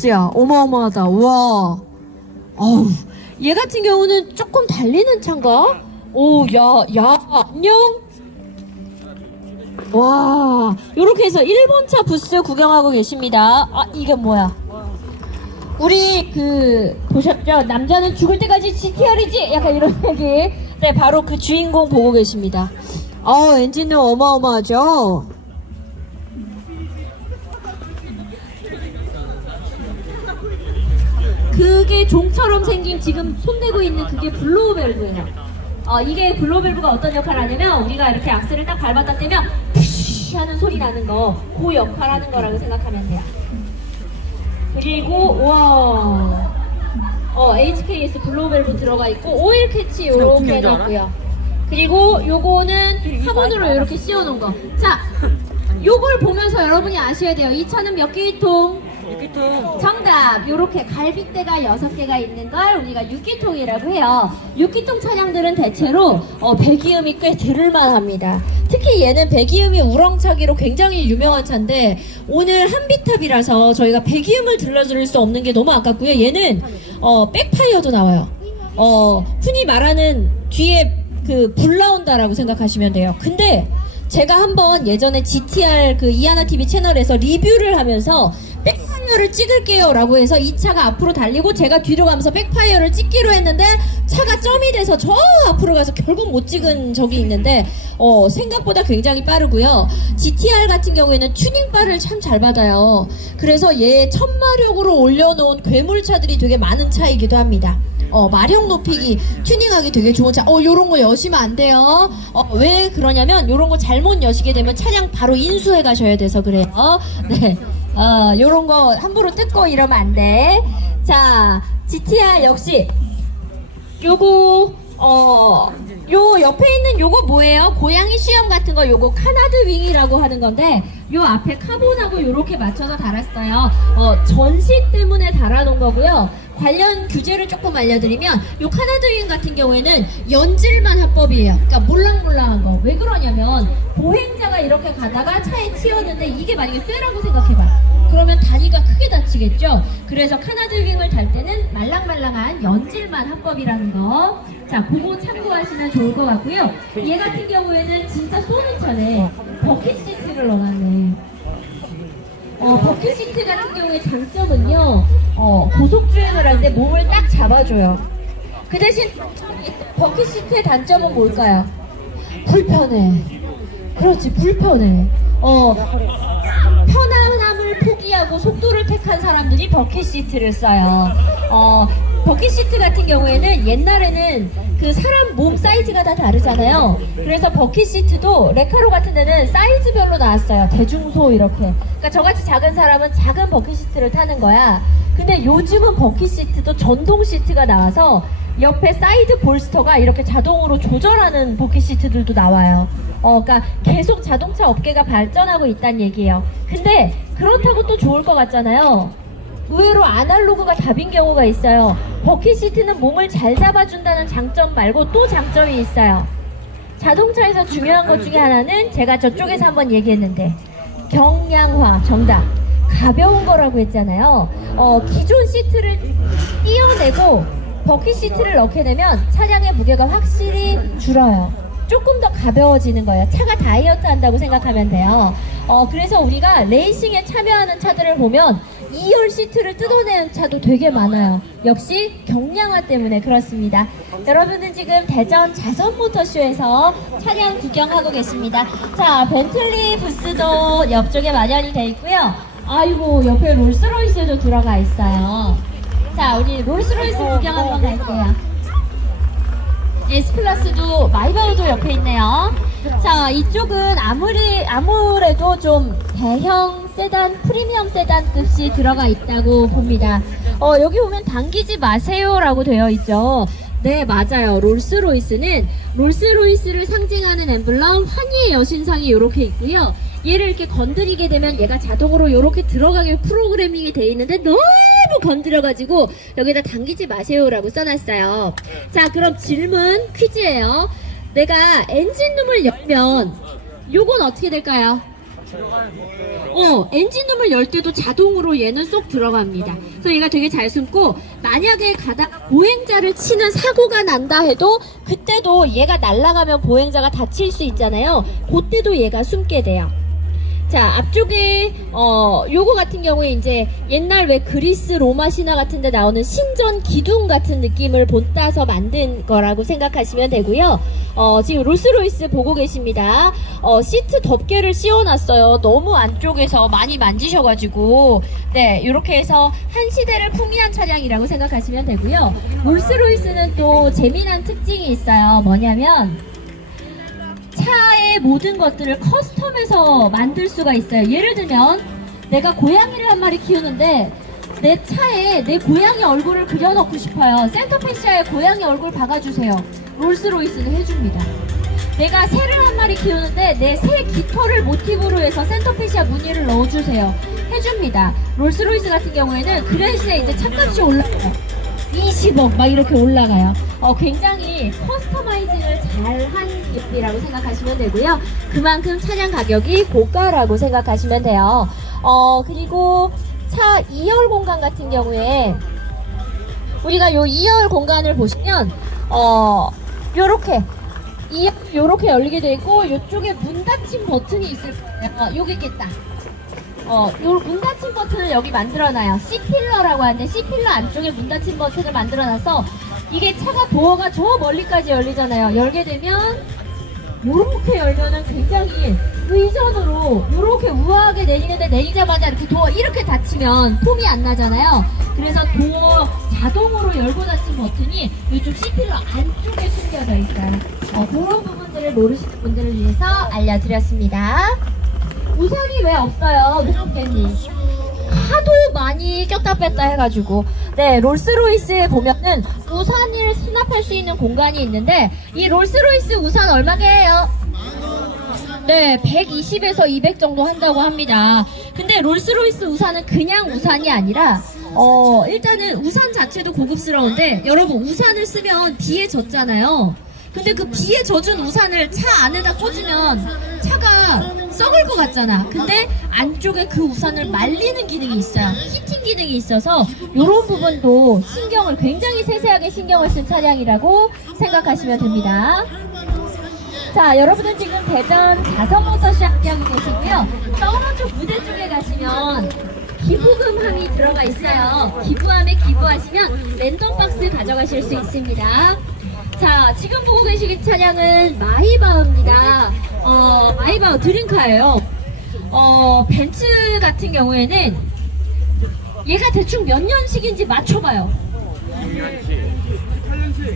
부스야. 어마어마하다. 우와. 어우, 얘 같은 경우는 조금 달리는 차인가? 오, 안녕? 와, 요렇게 해서 1번차 부스 구경하고 계십니다. 아, 이게 뭐야? 우리 보셨죠? 남자는 죽을 때까지 GTR이지? 약간 이런 얘기. 네, 바로 그 주인공 보고 계십니다. 엔진은 어마어마하죠? 그게 종처럼 생긴 지금 손대고 있는 그게 블로우밸브예요. 이게 블로우밸브가 어떤 역할을 하냐면 우리가 이렇게 악셀을 딱 밟았다 떼면 푸쉬 하는 소리 나는 거, 그 역할 하는 거라고 생각하면 돼요. 그리고 와, HKS 블로우밸브 들어가 있고 오일 캐치 요렇게 해놨고요. 그리고 요거는 화분으로 이렇게 씌워놓은 거. 자, 요걸 보면서 여러분이 아셔야 돼요. 이 차는 몇 개통? 6기통. 정답! 요렇게 갈빗대가 6개가 있는 걸 우리가 6기통이라고 해요. 6기통 차량들은 대체로 배기음이 꽤 들을만 합니다. 특히 얘는 배기음이 우렁차기로 굉장히 유명한 차인데 오늘 한비탑이라서 저희가 배기음을 들려드릴 수 없는 게 너무 아깝고요. 얘는 백파이어도 나와요. 흔히 말하는 뒤에 불 나온다라고 생각하시면 돼요. 근데 제가 한번 예전에 GTR 이하나TV 채널에서 리뷰를 하면서 백파이어를 찍을게요 라고 해서 이 차가 앞으로 달리고 제가 뒤로 가면서 백파이어를 찍기로 했는데 차가 점이 돼서 저 앞으로 가서 결국 못 찍은 적이 있는데 생각보다 굉장히 빠르고요. GTR 같은 경우에는 튜닝바를 참 잘 받아요. 그래서 얘 1000마력으로 올려놓은 괴물차들이 되게 많은 차이기도 합니다. 마력 높이기, 튜닝하기 되게 좋은 차. 요런 거 여시면 안 돼요. 왜 그러냐면 요런 거 잘못 여시게 되면 차량 바로 인수해 가셔야 돼서 그래요. 네. 요런 거 함부로 뜯고 이러면 안 돼. 자, GTR 역시 요거 요 옆에 있는 요거 뭐예요? 고양이 수염 같은 거 요거 카나드 윙이라고 하는 건데 요 앞에 카본하고 요렇게 맞춰서 달았어요. 전시 때문에 달아놓은 거고요. 관련 규제를 조금 알려드리면 요 카나드 윙 같은 경우에는 연질만 합법이에요. 그러니까 몰랑몰랑한 거. 왜 그러냐면 보행자가 이렇게 가다가 차에 튀었는데 이게 만약에 쇠라고 생각해봐. 그러면 다리가 크게 다치겠죠. 그래서 카나드 윙을 달 때는 말랑말랑한 연질만 합법이라는 거. 자, 그거 참고하시면 좋을 것 같고요. 얘 같은 경우에는 진짜 쏘는 차네. 버킷 시트를 넣어놨네. 버킷 시트 같은 경우에 장점은요, 고속주행을 할 때 몸을 딱 잡아줘요. 그 대신 버킷 시트의 단점은 뭘까요? 불편해. 그렇지, 불편해. 편안함을 포기하고 속도를 택한 사람들이 버킷 시트를 써요. 버킷 시트 같은 경우에는 옛날에는 사람 몸 사이즈가 다 다르잖아요. 그래서 버킷 시트도 레카로 같은 데는 사이즈별로 나왔어요. 대중소 이렇게. 그러니까 저같이 작은 사람은 작은 버킷 시트를 타는 거야. 근데 요즘은 버킷 시트도 전동 시트가 나와서 옆에 사이드 볼스터가 이렇게 자동으로 조절하는 버킷 시트들도 나와요. 그러니까 계속 자동차 업계가 발전하고 있다는 얘기예요. 근데 그렇다고 또 좋을 것 같잖아요. 의외로 아날로그가 답인 경우가 있어요. 버킷 시트는 몸을 잘 잡아준다는 장점 말고 또 장점이 있어요. 자동차에서 중요한 것 중에 하나는 제가 저쪽에서 한번 얘기했는데 경량화. 정답. 가벼운 거라고 했잖아요. 기존 시트를 띄어내고 버킷 시트를 넣게 되면 차량의 무게가 확실히 줄어요. 조금 더 가벼워지는 거예요. 차가 다이어트 한다고 생각하면 돼요. 그래서 우리가 레이싱에 참여하는 차들을 보면 2열 시트를 뜯어내는 차도 되게 많아요. 역시 경량화 때문에 그렇습니다. 여러분은 지금 대전 자선모터쇼에서 차량 구경하고 계십니다. 자, 벤틀리 부스도 옆쪽에 마련이 되어 있고요. 아이고, 옆에 롤스로이스도 들어가 있어요. 자, 우리 롤스로이스 구경 한번 갈게요. S클래스도 마이바흐도 옆에 있네요. 자, 이쪽은 아무래도 좀 대형 세단, 프리미엄 세단급이 들어가 있다고 봅니다. 여기 보면 당기지 마세요 라고 되어 있죠. 네, 맞아요. 롤스로이스는 롤스로이스를 상징하는 엠블럼 환희의 여신상이 이렇게 있고요. 얘를 이렇게 건드리게 되면 얘가 자동으로 이렇게 들어가게 프로그래밍이 되어 있는데 너무 건드려가지고 여기다 당기지 마세요 라고 써놨어요. 자, 그럼 질문 퀴즈예요. 내가 엔진룸을 열면 요건 어떻게 될까요? 엔진룸을 열 때도 자동으로 얘는 쏙 들어갑니다. 그래서 얘가 되게 잘 숨고, 만약에 가다가 보행자를 치는 사고가 난다 해도 그때도 얘가 날아가면 보행자가 다칠 수 있잖아요. 그때도 얘가 숨게 돼요. 자, 앞쪽에 요거 같은 경우에 이제 옛날 왜 그리스 로마 신화 같은 데 나오는 신전 기둥 같은 느낌을 본따서 만든 거라고 생각하시면 되고요. 지금 롤스로이스 보고 계십니다. 시트 덮개를 씌워놨어요. 너무 안쪽에서 많이 만지셔가지고, 네, 요렇게 해서 한 시대를 풍미한 차량이라고 생각하시면 되고요. 롤스로이스는 또 재미난 특징이 있어요. 뭐냐면 차의 모든 것들을 커스텀해서 만들 수가 있어요. 예를 들면 내가 고양이를 한 마리 키우는데 내 차에 내 고양이 얼굴을 그려넣고 싶어요. 센터페시아에 고양이 얼굴 박아주세요. 롤스로이스는 해줍니다. 내가 새를 한 마리 키우는데 내 새 깃털을 모티브로 해서 센터페시아 무늬를 넣어주세요. 해줍니다. 롤스로이스 같은 경우에는 그 대신에 이제 차값이 올라가요. 20억 막 이렇게 올라가요. 굉장히 커스터마이징을 잘한 기업이라고 생각하시면 되고요. 그만큼 차량 가격이 고가라고 생각하시면 돼요. 그리고 차 2열 공간 같은 경우에 우리가 요 2열 공간을 보시면 요렇게 열리게 되어 있고, 요쪽에 문 닫힘 버튼이 있을 거예요. 여기 있겠다. 요 문 닫힘 버튼을 여기 만들어놔요. C필러라고 하는데 C필러 안쪽에 문 닫힘 버튼을 만들어놔서 이게 차가 도어가 저 멀리까지 열리잖아요. 열게 되면 요렇게 열면은 굉장히 의전으로 요렇게 우아하게 내리는데, 내리자마자 이렇게 도어 이렇게 닫히면 폼이 안 나잖아요. 그래서 도어 자동으로 열고 닫힌 버튼이 이쪽 C필러 안쪽에 숨겨져 있어요. 그런 부분들을 모르시는 분들을 위해서 알려드렸습니다. 우산이 왜 없어요? 무섭겠니? 하도 많이 꼈다 뺐다 해가지고. 네, 롤스로이스에 보면은 우산을 수납할 수 있는 공간이 있는데, 이 롤스로이스 우산 얼마게요? 네, 120에서 200 정도 한다고 합니다. 근데 롤스로이스 우산은 그냥 우산이 아니라 일단은 우산 자체도 고급스러운데, 여러분 우산을 쓰면 비에 젖잖아요. 근데 그 비에 젖은 우산을 차 안에다 꽂으면 차가 썩을 것 같잖아. 근데 안쪽에 그 우산을 말리는 기능이 있어요. 히팅 기능이 있어서 이런 부분도 굉장히 세세하게 신경을 쓴 차량이라고 생각하시면 됩니다. 자, 여러분은 지금 대전 자성모터쇼 함께하고 계시고요. 저 오른쪽 무대 쪽에 가시면 기부금함이 들어가 있어요. 기부함에 기부하시면 랜덤박스 가져가실 수 있습니다. 자, 지금 보고 계시는 차량은 마이바흐입니다. 마이바흐 드림카예요. 벤츠 같은 경우에는 얘가 대충 몇 년식인지 맞춰봐요.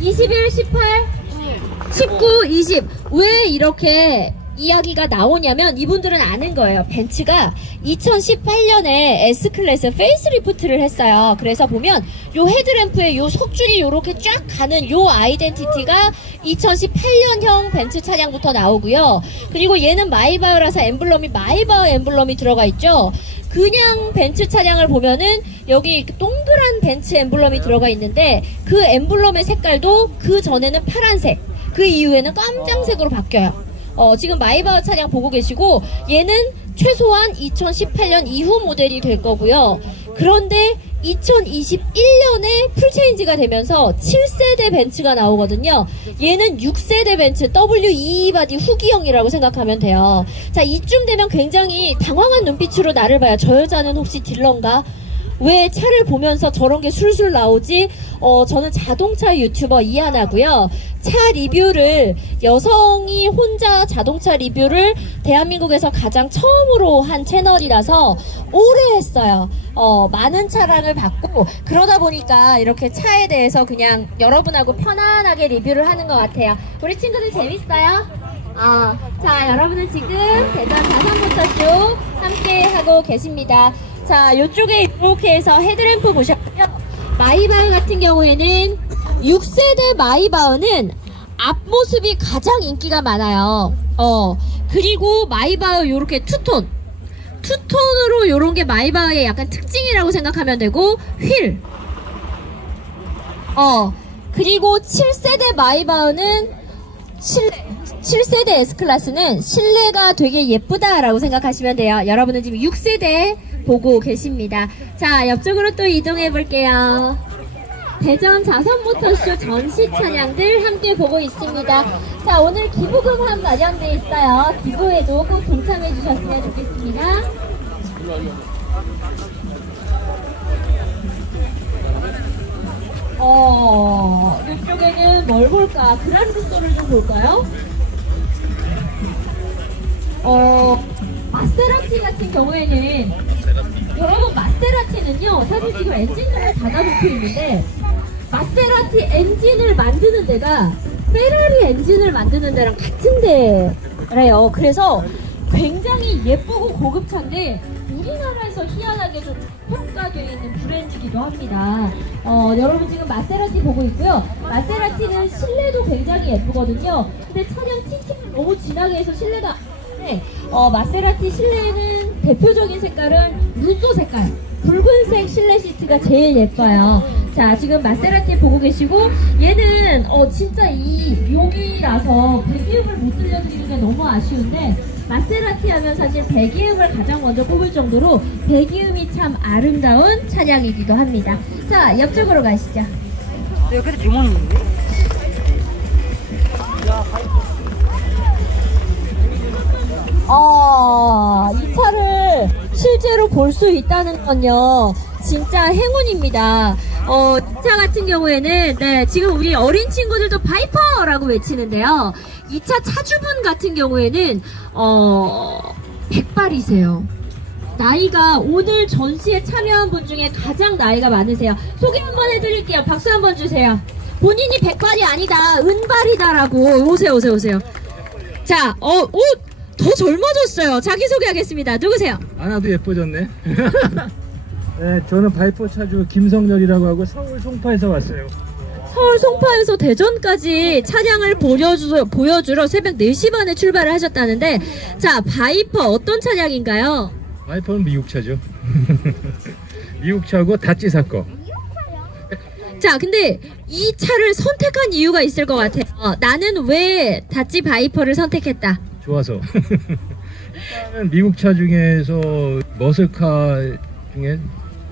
21, 18, 19, 20. 왜 이렇게 이야기가 나오냐면 이분들은 아는 거예요. 벤츠가 2018년에 S클래스 페이스리프트를 했어요. 그래서 보면 요 헤드램프에 요 석줄이 요렇게 쫙 가는 요 아이덴티티가 2018년형 벤츠 차량부터 나오고요. 그리고 얘는 마이바흐라서 엠블럼이 마이바흐 엠블럼이 들어가 있죠. 그냥 벤츠 차량을 보면은 여기 동그란 벤츠 엠블럼이 들어가 있는데, 그 엠블럼의 색깔도 그 전에는 파란색, 그 이후에는 깜장색으로 바뀌어요. 지금 마이바흐 차량 보고 계시고, 얘는 최소한 2018년 이후 모델이 될 거고요. 그런데 2021년에 풀체인지가 되면서 7세대 벤츠가 나오거든요. 얘는 6세대 벤츠 WE 바디 후기형이라고 생각하면 돼요. 자, 이쯤 되면 굉장히 당황한 눈빛으로 나를 봐요. 저 여자는 혹시 딜러인가? 왜 차를 보면서 저런 게 술술 나오지? 저는 자동차 유튜버 이하나고요. 차 리뷰를, 여성이 혼자 자동차 리뷰를 대한민국에서 가장 처음으로 한 채널이라서 오래 했어요. 많은 차량을 봤고, 그러다 보니까 이렇게 차에 대해서 그냥 여러분하고 편안하게 리뷰를 하는 것 같아요. 우리 친구들 재밌어요? 자, 여러분은 지금 대전 자산모터쇼 함께 하고 계십니다. 자, 이쪽에 이렇게 해서 헤드램프 보셨고요. 마이바흐 같은 경우에는 6세대 마이바흐는 앞모습이 가장 인기가 많아요. 그리고 마이바흐 요렇게 투톤으로 요런 게 마이바흐의 약간 특징이라고 생각하면 되고, 휠. 그리고 7세대 마이바흐는 7세대 S클래스는 실내가 되게 예쁘다라고 생각하시면 돼요. 여러분은 지금 6세대 보고 계십니다. 자, 옆쪽으로 또 이동해 볼게요. 대전 자선모터쇼 전시 차량들 함께 보고 있습니다. 자, 오늘 기부금함 마련되어 있어요. 기부에도 꼭 동참해 주셨으면 좋겠습니다. 이쪽에는 뭘 볼까? 그란드소를 좀 볼까요? 마세라티 같은 경우에는 여러분, 마세라티는요 사실 지금 엔진을 닫아놓고 있는데, 마세라티 엔진을 만드는 데가 페라리 엔진을 만드는 데랑 같은 데래요. 그래서 굉장히 예쁘고 고급차인데 우리나라에서 희한하게 좀 평가되어 있는 브랜드이기도 합니다. 여러분 지금 마세라티 보고 있고요. 마세라티는 실내도 굉장히 예쁘거든요. 근데 차량 티팅을 너무 진하게 해서 실내가 마세라티 실내에는 대표적인 색깔은 루소 색깔, 붉은색 실내 시트가 제일 예뻐요. 자, 지금 마세라티 보고 계시고, 얘는 진짜 이 용이라서 배기음을 못 들려드리는 게 너무 아쉬운데, 마세라티 하면 사실 배기음을 가장 먼저 꼽을 정도로 배기음이 참 아름다운 차량이기도 합니다. 자, 옆쪽으로 가시죠. 여기서 비모는 있는데? 이 차를 실제로 볼 수 있다는 건요, 진짜 행운입니다. 이 차 같은 경우에는, 지금 우리 어린 친구들도 바이퍼라고 외치는데요. 이 차 차주분 같은 경우에는, 100발이세요. 나이가 오늘 전시에 참여한 분 중에 가장 나이가 많으세요. 소개 한번 해드릴게요. 박수 한번 주세요. 본인이 100발이 아니다, 은발이다라고. 오세요. 자, 더 젊어졌어요. 자기소개하겠습니다. 누구세요? 나도 예뻐졌네. 네, 저는 바이퍼 차주 김성렬이라고 하고 서울 송파에서 왔어요. 서울 송파에서 대전까지 차량을 보여주러 새벽 4시 반에 출발을 하셨다는데, 자, 바이퍼 어떤 차량인가요? 바이퍼는 미국 차죠. 미국 차고 다찌 샀고. 자, 근데 이 차를 선택한 이유가 있을 것 같아요. 나는 왜 다찌 바이퍼를 선택했다? 좋아서. 일단은 미국 차 중에서 머슬카 중에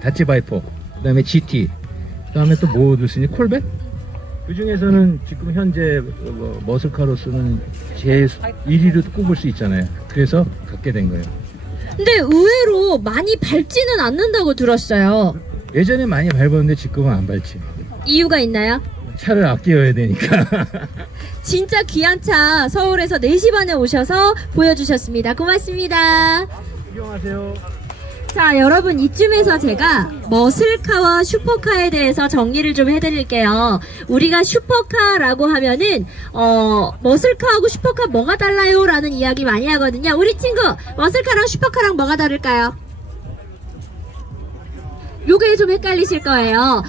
다찌 바이퍼, 그 다음에 GT, 그 다음에 또 뭐를 쓰니? 콜벳? 그 중에서는 지금 현재 머슬카로서는 제 1위로 꼽을 수 있잖아요. 그래서 갖게 된 거예요. 근데 의외로 많이 밟지는 않는다고 들었어요. 예전에 많이 밟았는데 지금은 안 밟지. 이유가 있나요? 차를 아껴야 되니까. 진짜 귀한 차 서울에서 4시 반에 오셔서 보여주셨습니다. 고맙습니다. 구경하세요. 자, 여러분, 이쯤에서 제가 머슬카와 슈퍼카에 대해서 정리를 좀 해드릴게요. 우리가 슈퍼카라고 하면은 머슬카하고 슈퍼카 뭐가 달라요? 라는 이야기 많이 하거든요. 우리 친구, 머슬카랑 슈퍼카랑 뭐가 다를까요? 요게 좀 헷갈리실 거예요.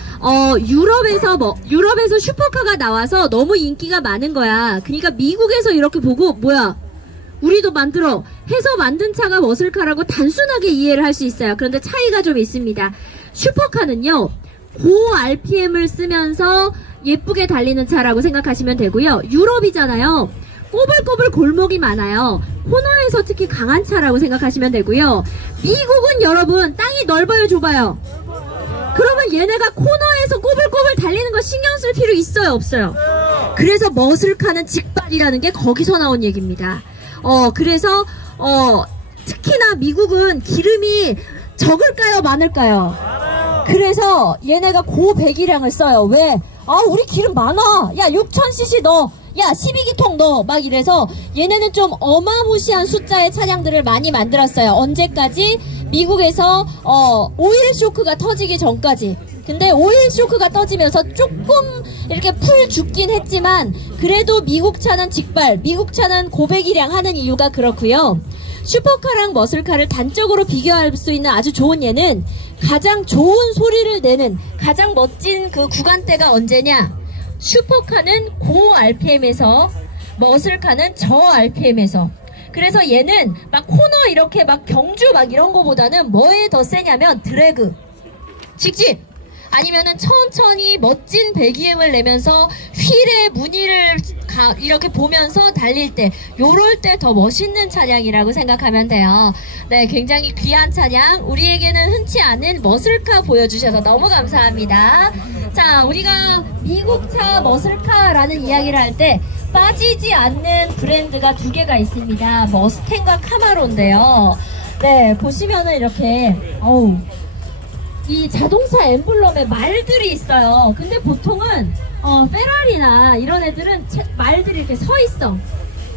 유럽에서 슈퍼카가 나와서 너무 인기가 많은 거야. 그러니까 미국에서 이렇게 보고, 뭐야, 우리도 만들어 해서 만든 차가 머슬카라고 단순하게 이해를 할 수 있어요. 그런데 차이가 좀 있습니다. 슈퍼카는요, 고 RPM을 쓰면서 예쁘게 달리는 차라고 생각하시면 되고요. 유럽이잖아요. 꼬불꼬불 골목이 많아요. 코너에서 특히 강한 차라고 생각하시면 되고요. 미국은 여러분 땅이 넓어요, 좁아요? 그러면 얘네가 코너에서 꼬불꼬불 달리는 거 신경 쓸 필요 있어요, 없어요? 그래서 머슬카는 직발이라는 게 거기서 나온 얘기입니다. 그래서 특히나 미국은 기름이 적을까요, 많을까요? 그래서 얘네가 고배기량을 써요. 왜? 우리 기름 많아. 야, 6000cc 넣어. 야, 12기통 넣어. 막 이래서 얘네는 좀 어마무시한 숫자의 차량들을 많이 만들었어요. 언제까지? 미국에서 오일 쇼크가 터지기 전까지. 근데 오일 쇼크가 터지면서 조금 이렇게 풀 죽긴 했지만 그래도 미국 차는 직발, 미국 차는 고배기량 하는 이유가 그렇고요. 슈퍼카랑 머슬카를 단적으로 비교할 수 있는 아주 좋은 예는 가장 좋은 소리를 내는 가장 멋진 그 구간대가 언제냐? 슈퍼카는 고 RPM에서, 머슬카는 저 RPM에서. 그래서 얘는 막 코너 이렇게 막 경주 막 이런 거보다는 뭐에 더 세냐면 드래그, 직진, 아니면은 천천히 멋진 배기음을 내면서 휠에 무늬를 이렇게 보면서 달릴 때, 요럴 때 더 멋있는 차량이라고 생각하면 돼요. 네, 굉장히 귀한 차량, 우리에게는 흔치 않은 머슬카 보여주셔서 너무 감사합니다. 자, 우리가 미국차 머슬카라는 이야기를 할 때 빠지지 않는 브랜드가 두 개가 있습니다. 머스탱과 카마로인데요. 네, 보시면은 이렇게 이 자동차 엠블럼에 말들이 있어요. 근데 보통은 페라리나 이런 애들은 말들이 이렇게 서 있어.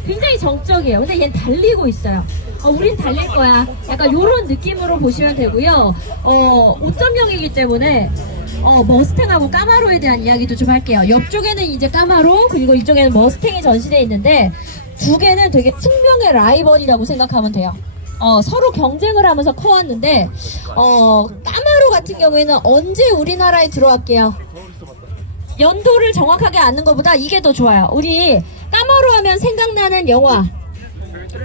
굉장히 정적이에요. 근데 얘는 달리고 있어요. 우린 달릴 거야. 약간 요런 느낌으로 보시면 되고요. 5.0이기 때문에 머스탱하고 까마로에 대한 이야기도 좀 할게요. 옆쪽에는 이제 까마로, 그리고 이쪽에는 머스탱이 전시되어 있는데 두 개는 되게 숙명의 라이벌이라고 생각하면 돼요. 서로 경쟁을 하면서 커왔는데 까마로 같은 경우에는 언제 우리나라에 들어왔게요? 연도를 정확하게 아는 것보다 이게 더 좋아요. 우리 까마로 하면 생각나는 영화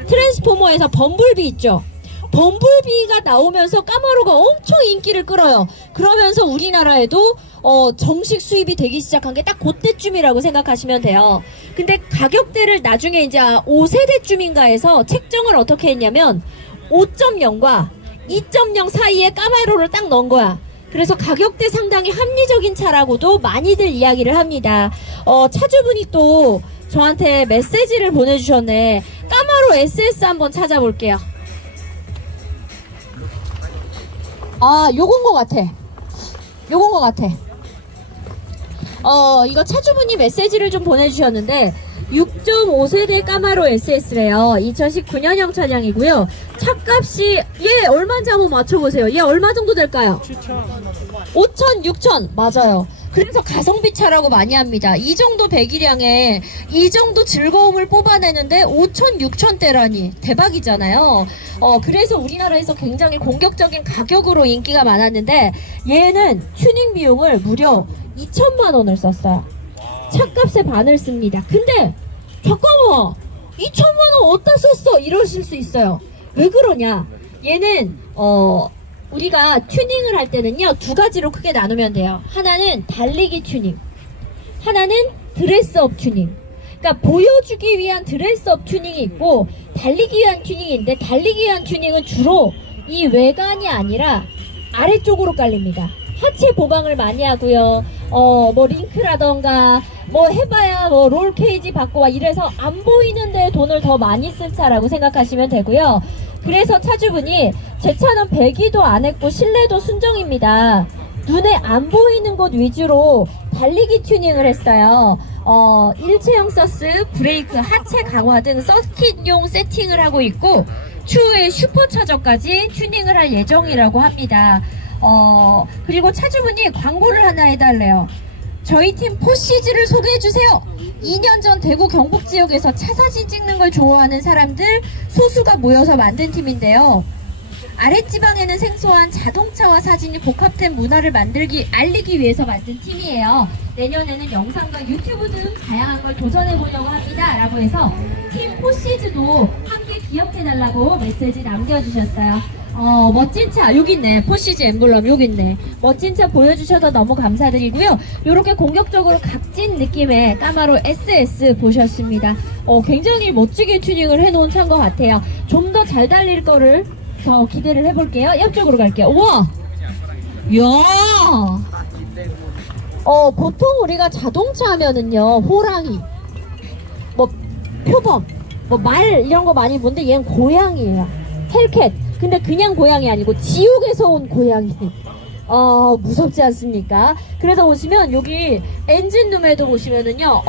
트랜스포머에서 범블비 있죠? 범블비가 나오면서 까마로가 엄청 인기를 끌어요. 그러면서 우리나라에도 정식 수입이 되기 시작한 게 딱 그때쯤이라고 생각하시면 돼요. 근데 가격대를 나중에 이제 5세대쯤인가 해서 책정을 어떻게 했냐면 5.0과 2.0 사이에 까마로를 딱 넣은 거야. 그래서 가격대 상당히 합리적인 차라고도 많이들 이야기를 합니다. 차주분이 또 저한테 메시지를 보내주셨네. 까마로 SS 한번 찾아볼게요. 요건 것 같아. 요건 것 같아. 이거 차주분이 메시지를 좀 보내주셨는데 6.5세대 까마로 SS래요. 2019년형 차량이고요. 차값이 얘 얼마인지 한번 맞춰보세요. 얘 얼마 정도 될까요? 5천, 6천. 맞아요. 그래서 가성비 차라고 많이 합니다. 이 정도 배기량에 이 정도 즐거움을 뽑아내는데 5천, 6천대라니 대박이잖아요. 그래서 우리나라에서 굉장히 공격적인 가격으로 인기가 많았는데 얘는 튜닝 비용을 무려 2천만 원을 썼어요. 차값의 반을 씁니다. 근데 잠깐만 2천만 원 어디다 썼어? 이러실 수 있어요. 왜 그러냐? 얘는 우리가 튜닝을 할 때는요 두 가지로 크게 나누면 돼요. 하나는 달리기 튜닝, 하나는 드레스업 튜닝. 그러니까 보여주기 위한 드레스업 튜닝이 있고 달리기 위한 튜닝인데, 달리기 위한 튜닝은 주로 이 외관이 아니라 아래쪽으로 깔립니다. 하체 보강을 많이 하고요. 뭐 링크라던가 뭐 해봐야 뭐 롤 케이지 받고 와 이래서 안 보이는데 돈을 더 많이 쓴 차라고 생각하시면 되고요. 그래서 차주분이 제 차는 배기도 안 했고 실내도 순정입니다. 눈에 안 보이는 곳 위주로 달리기 튜닝을 했어요. 일체형 서스, 브레이크, 하체 강화 등 서킷용 세팅을 하고 있고 추후에 슈퍼차저까지 튜닝을 할 예정이라고 합니다. 그리고 차주분이 광고를 하나 해달래요. 저희 팀 포시즈를 소개해주세요. 2년 전 대구 경북 지역에서 차 사진 찍는 걸 좋아하는 사람들 소수가 모여서 만든 팀인데요. 아랫지방에는 생소한 자동차와 사진이 복합된 문화를 알리기 위해서 만든 팀이에요. 내년에는 영상과 유튜브 등 다양한 걸 도전해보려고 합니다. 라고 해서 팀 포시즈도 함께 기억해달라고 메시지 남겨주셨어요. 멋진 차 여기 있네. 포시즈 엠블럼 여기 있네. 멋진 차 보여주셔서 너무 감사드리고요. 이렇게 공격적으로 각진 느낌의 까마로 SS 보셨습니다. 굉장히 멋지게 튜닝을 해놓은 차인 것 같아요. 좀 더 잘 달릴 거를 더 기대를 해볼게요. 옆쪽으로 갈게요. 우와! 이야! 보통 우리가 자동차 하면은요, 호랑이, 뭐, 표범, 뭐, 말, 이런 거 많이 보는데 얘는 고양이에요. 헬캣. 근데 그냥 고양이 아니고 지옥에서 온 고양이. 무섭지 않습니까? 그래서 보시면 여기 엔진룸에도 보시면은요,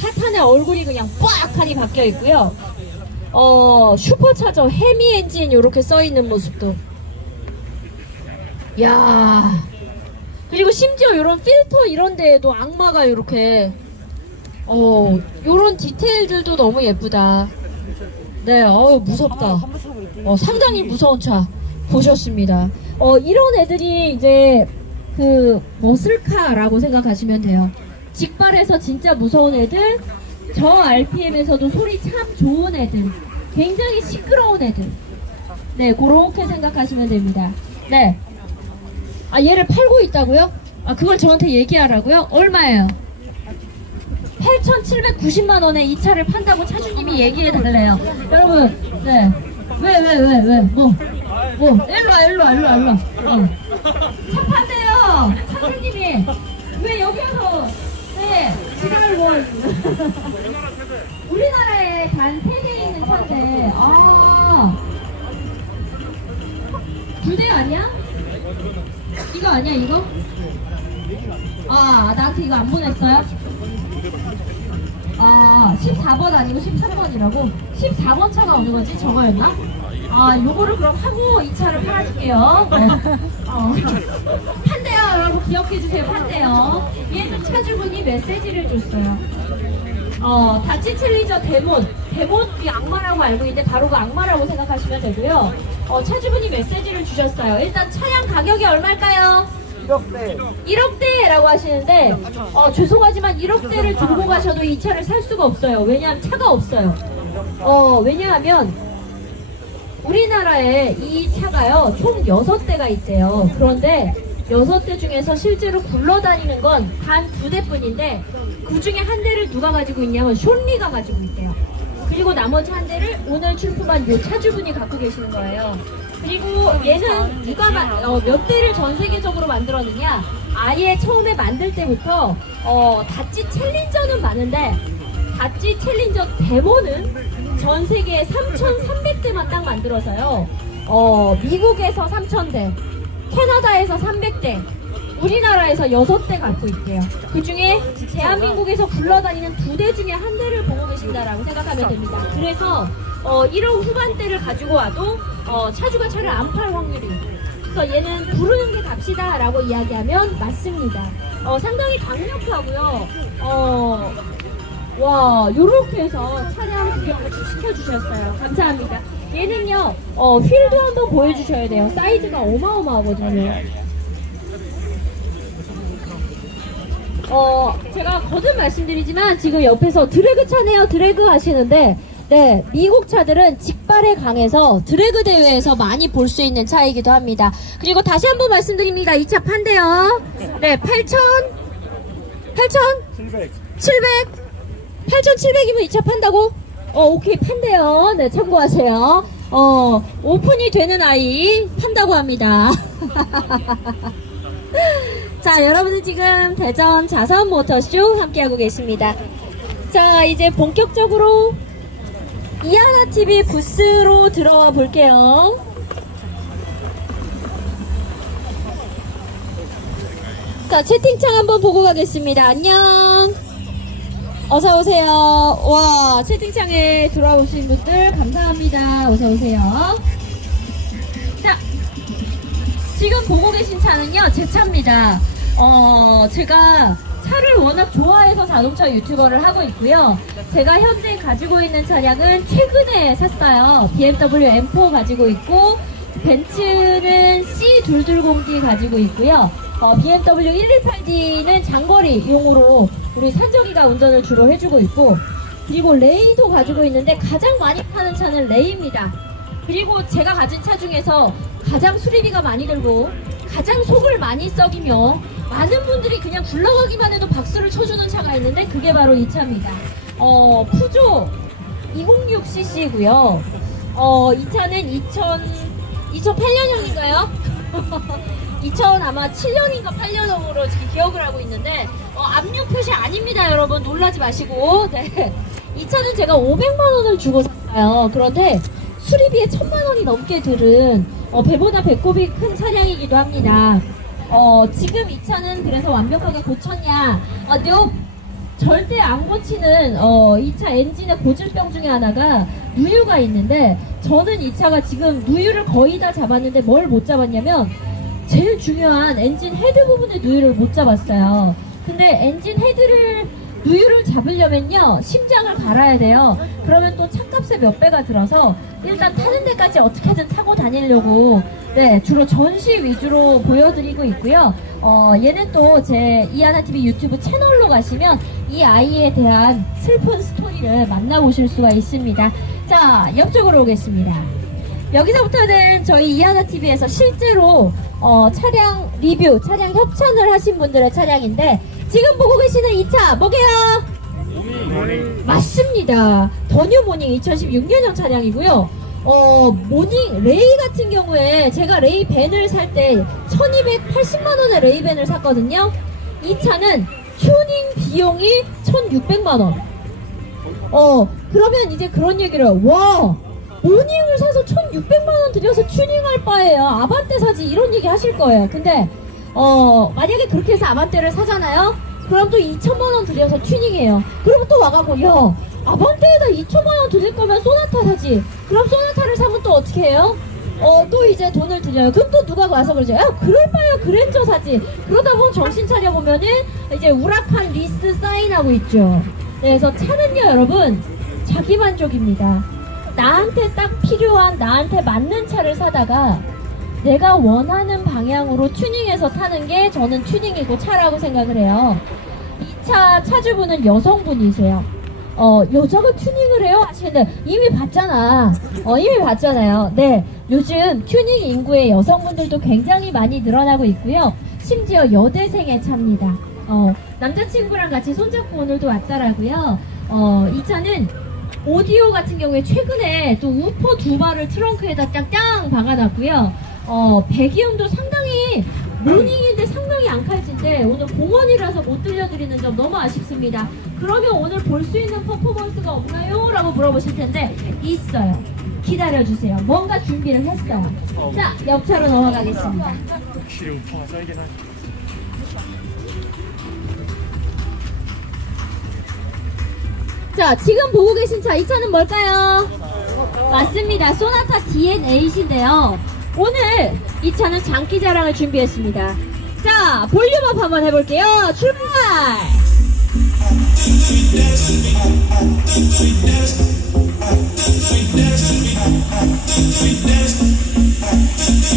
사탄의 얼굴이 그냥 빡 하니 바뀌어 있고요. 슈퍼차저 해미 엔진 요렇게 써있는 모습도. 야, 그리고 심지어 요런 필터 이런 데에도 악마가 요렇게 요런 디테일들도 너무 예쁘다. 네, 무섭다. 상당히 무서운 차 보셨습니다. 이런 애들이 이제 그 머슬카라고 생각하시면 돼요. 직발에서 진짜 무서운 애들, 저 RPM에서도 소리 참 좋은 애들, 굉장히 시끄러운 애들. 네, 그렇게 생각하시면 됩니다. 네. 얘를 팔고 있다고요? 그걸 저한테 얘기하라고요? 얼마예요? 8,790만 원에 이 차를 판다고 차주님이 얘기해 달래요. 여러분, 네. 왜? 뭐. 일로 와. 차 판대요. 차주님이. 왜 여기 와서, 네, 지랄을 뭐. 우리나라에 단 3대 있는 차인데, 두 대 아니야? 이거 아니야, 이거? 나한테 이거 안 보냈어요? 14번 아니고 13번이라고? 14번 차가 어느 거지? 저거였나? 요거를 그럼 하고 이 차를 팔아줄게요. 네. 판대요. 여러분 기억해주세요. 판대요. 얘도 차주분이 메시지를 줬어요. 다치 챌린저 데몬 이 악마라고 알고 있는데 바로 그 악마라고 생각하시면 되고요. 차주분이 메시지를 주셨어요. 일단 차량 가격이 얼마일까요? 1억대라고 하시는데 죄송하지만 1억대를 들고 가셔도 이 차를 살 수가 없어요. 왜냐하면 차가 없어요. 왜냐하면 우리나라에 이 차가요 총 6대가 있대요. 그런데 6대 중에서 실제로 굴러다니는 건 단 2대뿐인데 그 중에 한 대를 누가 가지고 있냐면 숀리가 가지고 있대요. 그리고 나머지 한 대를 오늘 출품한 요 차주분이 갖고 계시는 거예요. 그리고 얘는 누가 몇 대를 전 세계적으로 만들었느냐, 아예 처음에 만들 때부터 다치 챌린저는 많은데 다치 챌린저 데모는 전 세계에 3,300대만 딱 만들어서요. 미국에서 3,000대, 캐나다에서 300대, 우리나라에서 6대 갖고 있대요. 그 중에 대한민국에서 굴러다니는 2대 중에 한 대를 보고 계신다라고 생각하면 됩니다. 그래서 1억 후반대를 가지고 와도 차주가 차를 안 팔 확률이. 그래서 얘는 부르는 게 값이다 라고 이야기하면 맞습니다. 상당히 강력하고요. 와, 요렇게 해서 차량 구경을 좀 시켜주셨어요. 감사합니다. 얘는요, 휠도 한번 보여주셔야 돼요. 사이즈가 어마어마하거든요. 제가 거듭 말씀드리지만 지금 옆에서 드래그 차네요. 드래그 하시는데, 네, 미국 차들은 직발에 강해서 드래그 대회에서 많이 볼 수 있는 차이기도 합니다. 그리고 다시 한번 말씀드립니다. 이 차 판대요. 네, 8,700이면 이 차 판다고? 오케이, 판대요. 네, 참고하세요. 오픈이 되는 아이 판다고 합니다. 자, 여러분은 지금 대전 자선 모터쇼 함께하고 계십니다. 자, 이제 본격적으로 이하나TV 부스로 들어와 볼게요. 자, 채팅창 한번 보고 가겠습니다. 안녕. 어서오세요. 와, 채팅창에 들어오신 분들 감사합니다. 어서오세요. 자, 지금 보고 계신 차는요, 제 차입니다. 제가 차를 워낙 좋아해서 자동차 유튜버를 하고 있고요. 제가 현재 가지고 있는 차량은 최근에 샀어요. BMW M4 가지고 있고, 벤츠는 C220D 가지고 있고요. BMW 118D는 장거리용으로 우리 산적이가 운전을 주로 해주고 있고, 그리고 레이도 가지고 있는데 가장 많이 파는 차는 레이입니다. 그리고 제가 가진 차 중에서 가장 수리비가 많이 들고 가장 속을 많이 썩이며 많은 분들이 그냥 굴러가기만 해도 박수를 쳐주는 차가 있는데 그게 바로 이 차입니다. 푸조 206cc고요. 이 차는 2008년형인가요? 2000 아마 7년인가 8년형으로 지금 기억을 하고 있는데 압류 표시 아닙니다. 여러분 놀라지 마시고. 네. 이 차는 제가 500만원을 주고 샀어요. 그런데 수리비에 1000만원이 넘게 들은 배보다 배꼽이 큰 차량이기도 합니다. 지금 이 차는 그래서 완벽하게 고쳤냐? 절대 안 고치는 이 차 엔진의 고질병 중에 하나가 누유가 있는데, 저는 이 차가 지금 누유를 거의 다 잡았는데 뭘 못 잡았냐면 제일 중요한 엔진 헤드 부분의 누유를 못 잡았어요. 근데 엔진 헤드를 누유를 잡으려면요 심장을 갈아야 돼요. 그러면 또 차값에 몇 배가 들어서 일단 타는 데까지 어떻게든 타고 다니려고 네 주로 전시 위주로 보여드리고 있고요. 얘는 또 제 이하나TV 유튜브 채널로 가시면 이 아이에 대한 슬픈 스토리를 만나보실 수가 있습니다. 자, 옆쪽으로 오겠습니다. 여기서부터는 저희 이하나TV에서 실제로 차량 리뷰, 차량 협찬을 하신 분들의 차량인데, 지금 보고 계시는 이 차 뭐게요? 맞습니다. 더뉴 모닝 2016년형 차량이고요. 모닝 레이 같은 경우에 제가 레이 밴을 살 때 1280만원의 레이 밴을 샀거든요. 이 차는 튜닝 비용이 1600만원. 그러면 이제 그런 얘기를, 와, 모닝을 사서 1600만원 들여서 튜닝할 바에요 아반떼 사지, 이런 얘기 하실 거예요. 근데 만약에 그렇게 해서 아반떼를 사잖아요. 그럼 또 2천만원 들여서 튜닝해요. 그러면 또 와가고, 야, 아반떼에다 2천만원 들일 거면 소나타 사지. 그럼 소나타를 사면 또 어떻게 해요? 또 이제 돈을 들여요. 그럼 또 누가 와서 그러죠. 야, 그럴 바에야 그랜저 사지. 그러다 보면 정신 차려보면은 이제 우라칸 리스 사인하고 있죠. 네, 그래서 차는요, 여러분, 자기 만족입니다. 나한테 딱 필요한, 나한테 맞는 차를 사다가 내가 원하는 방향으로 튜닝해서 타는 게 저는 튜닝이고 차라고 생각을 해요. 이 차 차주분은 여성분이세요. 여자가 튜닝을 해요? 하시는데 이미 봤잖아. 이미 봤잖아요. 네, 요즘 튜닝 인구의 여성분들도 굉장히 많이 늘어나고 있고요. 심지어 여대생의 차입니다. 남자친구랑 같이 손잡고 오늘도 왔더라고요. 이 차는 오디오 같은 경우에 최근에 또 우퍼 두 발을 트렁크에다 짱짱 박아놨고요. 배기음도 상당히 모닝인데 상당히 안 칼진데 오늘 공원이라서 못 들려드리는 점 너무 아쉽습니다. 그러면 오늘 볼 수 있는 퍼포먼스가 없나요? 라고 물어보실 텐데 있어요. 기다려주세요. 뭔가 준비를 했어요. 자, 옆차로 넘어가겠습니다. 자, 지금 보고 계신 차, 이 차는 뭘까요? 맞습니다. 소나타 DN8인데요. 오늘 이 차는 장기 자랑을 준비했습니다. 자, 볼륨업 한번 해볼게요. 출발!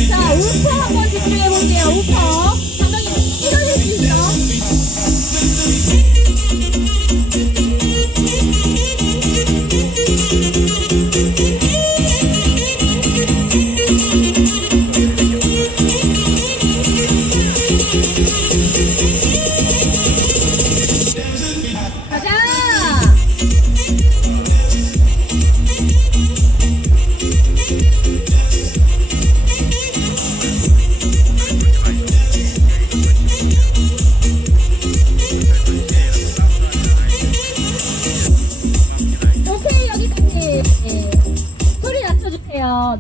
자, 우퍼 한번 집중해볼게요. 우퍼. 상당히 뚫어질 수 있어.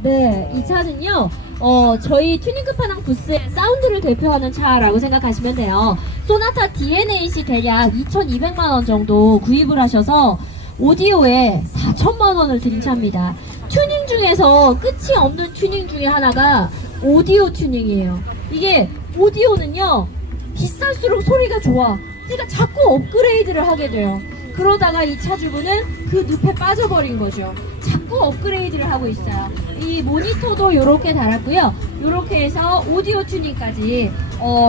네, 이 차는요, 저희 튜닝 끝판왕 부스의 사운드를 대표하는 차라고 생각하시면 돼요. 소나타 DN8이 대략 2,200만원 정도 구입을 하셔서 오디오에 4천만원을 들인 차입니다. 튜닝 중에서 끝이 없는 튜닝 중에 하나가 오디오 튜닝이에요. 이게 오디오는요, 비쌀수록 소리가 좋아. 그러니까 자꾸 업그레이드를 하게 돼요. 그러다가 이 차주분은 그 늪에 빠져버린 거죠. 자꾸 업그레이드를 하고 있어요. 이 모니터도 이렇게 달았고요. 이렇게 해서 오디오 튜닝까지.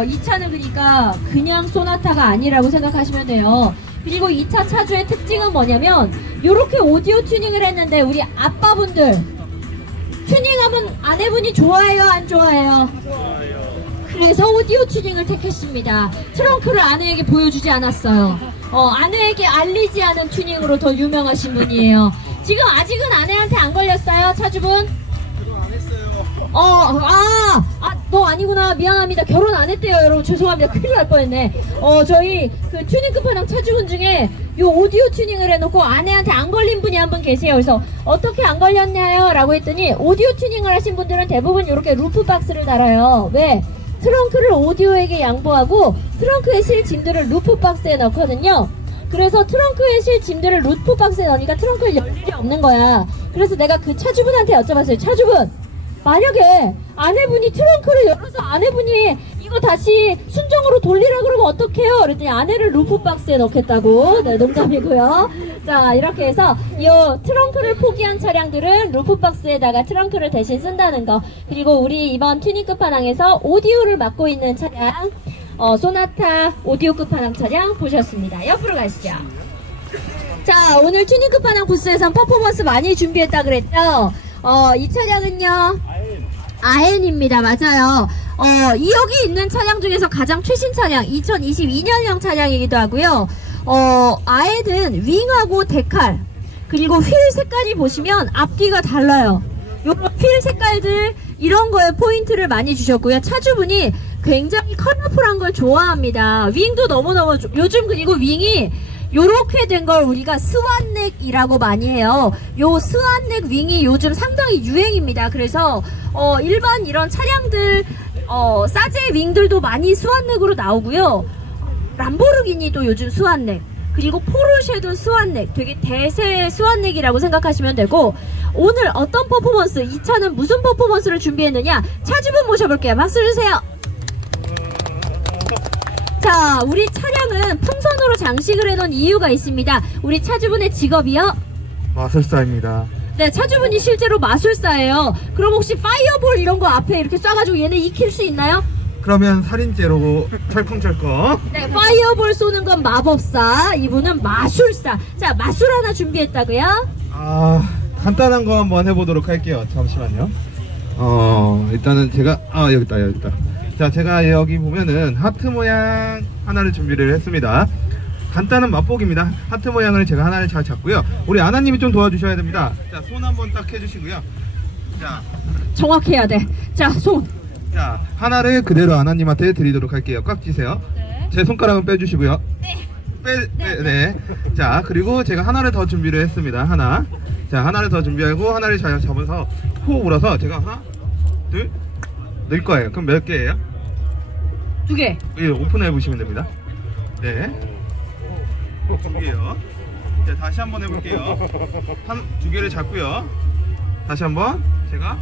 이 차는 그러니까 그냥 소나타가 아니라고 생각하시면 돼요. 그리고 이 차 차주의 특징은 뭐냐면 이렇게 오디오 튜닝을 했는데 우리 아빠분들 튜닝하면 아내분이 좋아해요, 안 좋아해요? 그래서 오디오 튜닝을 택했습니다. 트렁크를 아내에게 보여주지 않았어요. 아내에게 알리지 않은 튜닝으로 더 유명하신 분이에요. 지금 아직은 아내한테 안 걸렸어요, 차주분? 결혼 안 했어요. 너 아니구나. 미안합니다. 결혼 안 했대요, 여러분. 죄송합니다. 큰일 날 뻔했네. 저희 그 튜닝 끝판왕 차주분 중에 요 오디오 튜닝을 해놓고 아내한테 안 걸린 분이 한 분 계세요. 그래서 어떻게 안 걸렸냐요? 라고 했더니 오디오 튜닝을 하신 분들은 대부분 이렇게 루프 박스를 달아요. 왜? 트렁크를 오디오에게 양보하고 트렁크에 실 짐들을 루프 박스에 넣거든요. 그래서 트렁크에 실 짐들을 루프 박스에 넣으니까 트렁크를 열 일이 없는 거야. 그래서 내가 그 차주분한테 여쭤봤어요. 차주분, 만약에 아내분이 트렁크를 열어서 아내분이 이거 다시 순정으로 돌리라 그러면 어떡해요? 그랬더니 아내를 루프박스에 넣겠다고. 네, 농담이고요. 자, 이렇게 해서 이 트렁크를 포기한 차량들은 루프박스에다가 트렁크를 대신 쓴다는 거. 그리고 우리 이번 튜닝 끝판왕에서 오디오를 맡고 있는 차량, 소나타 오디오 끝판왕 차량 보셨습니다. 옆으로 가시죠. 자, 오늘 튜닝 끝판왕 부스에선 퍼포먼스 많이 준비했다 그랬죠? 이 차량은요, 아엔입니다. 맞아요. 여기 있는 차량 중에서 가장 최신 차량, 2022년형 차량이기도 하고요. 아에는 윙하고 데칼 그리고 휠 색깔이 보시면 앞뒤가 달라요. 요런 휠 색깔들 이런 거에 포인트를 많이 주셨고요. 차주분이 굉장히 컬러풀한 걸 좋아합니다. 윙도 너무너무 요즘 그리고 윙이 요렇게 된 걸 우리가 스완넥이라고 많이 해요. 요 스완넥 윙이 요즘 상당히 유행입니다. 그래서 일반 이런 차량들 사제 윙들도 많이 스완넥으로 나오고요. 람보르기니도 요즘 스완넥, 그리고 포르쉐도 스완넥, 되게 대세 스완넥이라고 생각하시면 되고, 오늘 어떤 퍼포먼스, 이 차는 무슨 퍼포먼스를 준비했느냐, 차주분 모셔볼게요. 박수 주세요. 자, 우리 차량은 풍선으로 장식을 해놓은 이유가 있습니다. 우리 차주분의 직업이요? 마술사입니다. 네, 차주분이 실제로 마술사예요. 그럼 혹시 파이어볼 이런 거 앞에 이렇게 쏴가지고 얘네 익힐 수 있나요? 그러면 살인죄로 철컹철컹. 네, 파이어볼 쏘는 건 마법사, 이분은 마술사. 자, 마술 하나 준비했다고요? 간단한 거 한번 해보도록 할게요. 잠시만요. 일단은 제가 여기 있다. 자, 제가 여기 보면은 하트 모양 하나를 준비를 했습니다. 간단한 맛보기입니다. 하트 모양을 제가 하나를 잘 잡고요. 우리 아나님이 좀 도와주셔야 됩니다. 자, 손 한번 딱 해주시고요. 자, 정확해야 돼. 자, 손. 자, 하나를 그대로 아나님한테 드리도록 할게요. 꽉 쥐세요. 네. 제 손가락은 빼주시고요. 네. 네. 자, 그리고 제가 하나를 더 준비를 했습니다. 하나. 자, 하나를 더 준비하고 하나를 잘 잡아서 호흡 불어서 제가 하나, 둘, 넣을 거예요. 그럼 몇 개예요? 2개. 예, 오픈해 보시면 됩니다. 네. 2개요. 자, 다시 한번 해볼게요. 2개를 잡고요. 다시 한번 제가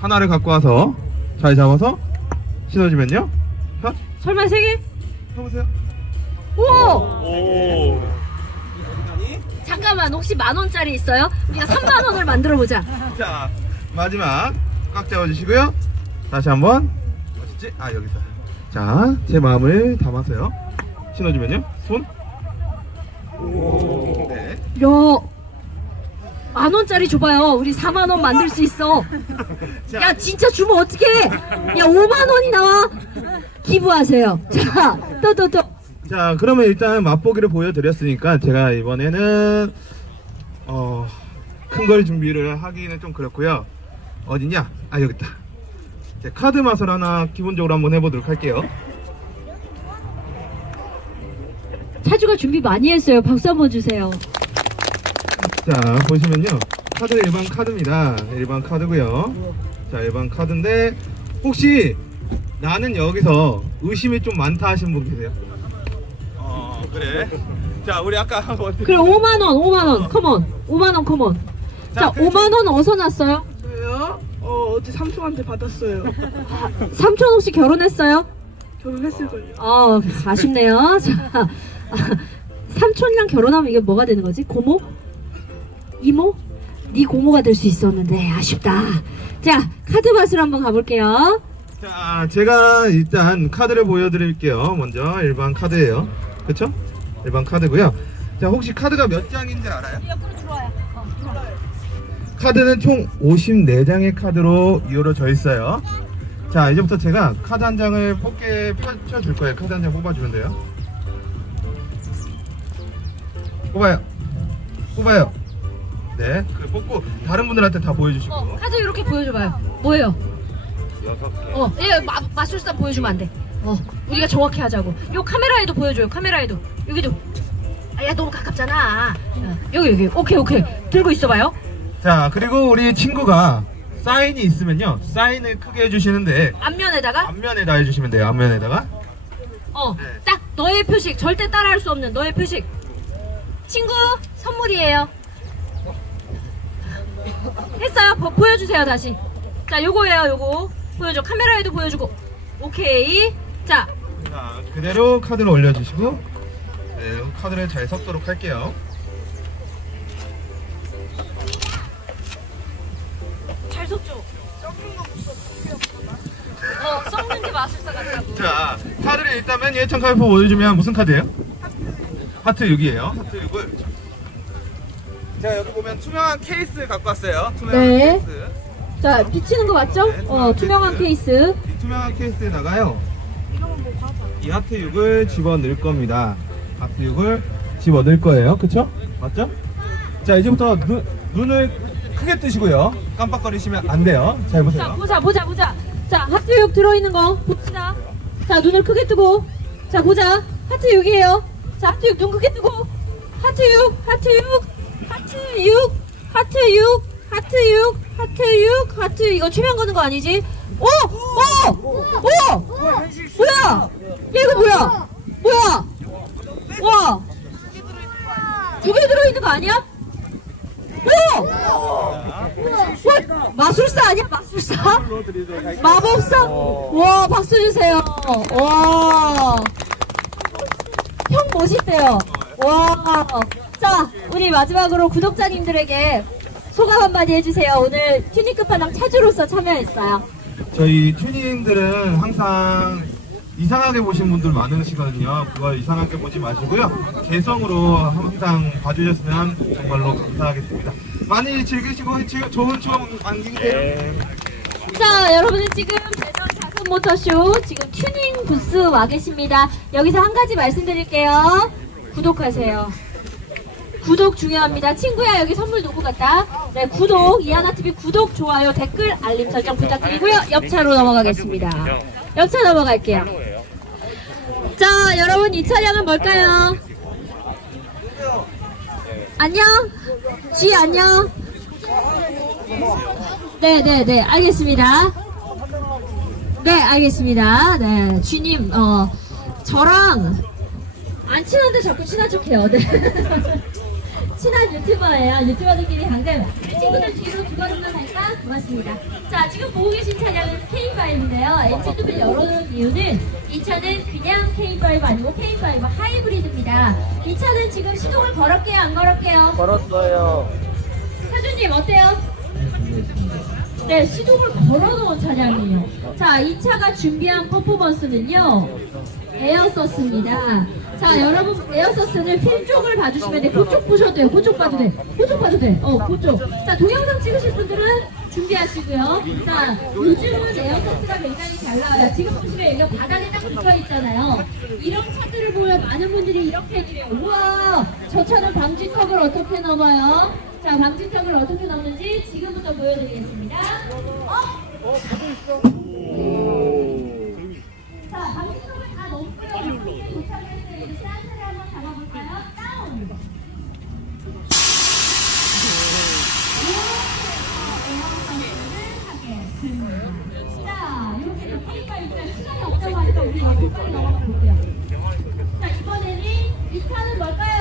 하나를 갖고 와서 잘 잡아서 신어주면요. 설마 3개? 해보세요. 오! 잠깐만, 혹시 10,000원짜리 있어요? 우리가 30,000원을 만들어보자. 자, 마지막 꽉 잡아주시고요. 다시 한번 어딨지? 여기 있어요. 자, 제 마음을 담아서요. 신어주면요. 손. 네. 야, 10,000원짜리 줘봐요. 우리 40,000원 만들 수 있어. 자, 야, 진짜 주면 어떡해? 야, 50,000원이 나와. 기부하세요. 자, 또. 자, 그러면 일단 맛보기를 보여드렸으니까 제가 이번에는 큰 걸 준비를 하기는 좀 그렇고요. 어딨냐? 여기 있다. 카드 맛을 하나 기본적으로 한번 해보도록 할게요. 차주가 준비 많이 했어요. 박수 한번 주세요. 자, 보시면요. 카드는 일반 카드입니다. 일반 카드고요. 자, 일반 카드인데 혹시 나는 여기서 의심이 좀 많다 하시는 분 계세요? 그래. 자, 우리 아까 그래, 5만원, 컴온. 5만원, 컴온. 자, 5만원 어디서 났어요? 저요? 어제 삼촌한테 받았어요. 삼촌 혹시 결혼했어요? 결혼했을걸요. 아쉽네요. 자, 삼촌이랑 결혼하면 이게 뭐가 되는 거지? 고모? 이모? 네 고모가 될 수 있었는데 아쉽다. 자, 카드 맛을 한번 가볼게요. 자, 제가 일단 카드를 보여드릴게요. 먼저 일반 카드예요. 그쵸? 일반 카드고요. 자, 혹시 카드가 몇 장인지 알아요? 옆으로 들어와요. 카드는 총 54장의 카드로 이루어져 있어요. 자, 이제부터 제가 카드 한 장을 뽑게 펼쳐줄 거예요. 카드 한 장 뽑아주면 돼요. 뽑아요. 네, 뽑고 다른 분들한테 다 보여주시고. 카드 이렇게 보여줘봐요. 뭐예요? 6개. 얘 마술사 보여주면 안 돼. 우리가 정확히 하자고. 요 카메라에도 보여줘요. 카메라에도. 여기도. 야, 너무 가깝잖아. 여기. 오케이. 들고 있어봐요. 자, 그리고 우리 친구가 사인이 있으면요, 사인을 크게 해주시는데 앞면에다가? 앞면에다 해주시면 돼요. 앞면에다가. 네. 딱 너의 표식. 절대 따라할 수 없는 너의 표식. 친구 선물이에요. 했어요. 보여주세요. 다시. 자, 요거예요. 요거 보여줘. 카메라에도 보여주고. 오케이. 자, 그대로 카드를 올려주시고, 네, 카드를 잘 섞도록 할게요. 잘 섞죠. 섞는 게 마술사 같다고. 자, 카드를 일단 맨 예천 카드 보여주면 무슨 카드예요? 하트 6이에요. 하트 6을. 자, 여기 보면 투명한 케이스 갖고 왔어요. 투명한 네. 케이스. 자, 비치는 거 맞죠? 네, 투명한 케이스. 이 투명한 케이스에다가요, 이 하트 6을 집어 넣을 겁니다. 하트 6을 집어 넣을 거예요. 그쵸? 맞죠? 자, 이제부터 눈을 크게 뜨시고요. 깜빡거리시면 안 돼요. 잘 보세요. 자, 보자. 자, 하트 6 들어있는 거 봅시다. 자, 눈을 크게 뜨고. 자, 보자. 하트 6이에요. 자, 하트 6 눈 크게 뜨고. 하트 6, 하트 6, 하트 6, 하트 6, 하트 6, 하트 6, 하트 6. 이거 최면 거는 거 아니지? 오! 뭐야? 야, 이거 뭐야? 와! 2개 들어있는 거 아니야? 오! 와, 마술사 아니야? 마술사? 마법사? 와, 박수 주세요. 와. 형 멋있대요. 와. 자, 우리 마지막으로 구독자님들에게 소감 한마디 해주세요. 오늘 튜닝 끝판왕 차주로서 참여했어요. 저희 튜닝들은 항상 이상하게 보신 분들 많으시거든요. 그걸 이상하게 보지 마시고요. 개성으로 항상 봐주셨으면 정말로 감사하겠습니다. 많이 즐기시고 좋은 추억 남기세요. 자, 여러분은 지금 대전 자선 모터쇼 지금 튜닝 부스 와 계십니다. 여기서 한 가지 말씀드릴게요. 구독하세요. 구독 중요합니다. 친구야, 여기 선물 놓고 갔다. 네, 구독, 이하나TV 구독, 좋아요, 댓글, 알림 설정 부탁드리고요. 옆차로 넘어가겠습니다. 옆차 넘어갈게요. 자, 여러분, 이 차량은 뭘까요? 안녕? G 안녕? 네, 알겠습니다. 네, 알겠습니다. 네, G님, 저랑 안 친한데 자꾸 친한 척해요. 네. 친한 유튜버예요. 유튜버들끼리 방금 친구들 뒤로 두 걸음만 할까? 고맙습니다. 자, 지금 보고 계신 차량은 K5인데요. 엔진룸을 열어놓은 이유는 이 차는 그냥 K5 아니고 K5 하이브리드입니다. 이 차는 지금 시동을 걸었게요? 안 걸었게요? 걸었어요. 사주님 어때요? 네, 시동을 걸어놓은 차량이에요. 자, 이 차가 준비한 퍼포먼스는요, 에어서스입니다. 자, 여러분, 에어서스는 필 쪽을 봐주시면 돼. 그쪽 보셔도 돼요. 그쪽 봐도 돼. 그쪽 봐도 돼. 그쪽. 자, 동영상 찍으실 분들은 준비하시고요. 자, 요즘은 에어서스가 굉장히 잘 나와요. 지금 보시면 여기가 바닥에 딱 붙어 있잖아요. 이런 차들을 보면 많은 분들이 이렇게 해주래요. 우와, 저 차는 방지턱을 어떻게 넘어요? 자, 방지턱을 어떻게 넘는지 지금부터 보여드리겠습니다. 자, 방지턱을 다 넘고요. 도착했어요. 이제 싼차를 한번 잡아볼까요? 다운! 자, 이렇게 K가 일단 시간이 없다고 하니까 우리 이거 빨리 넘어가 볼게요. 자, 이번에는 이 차는 뭘까요?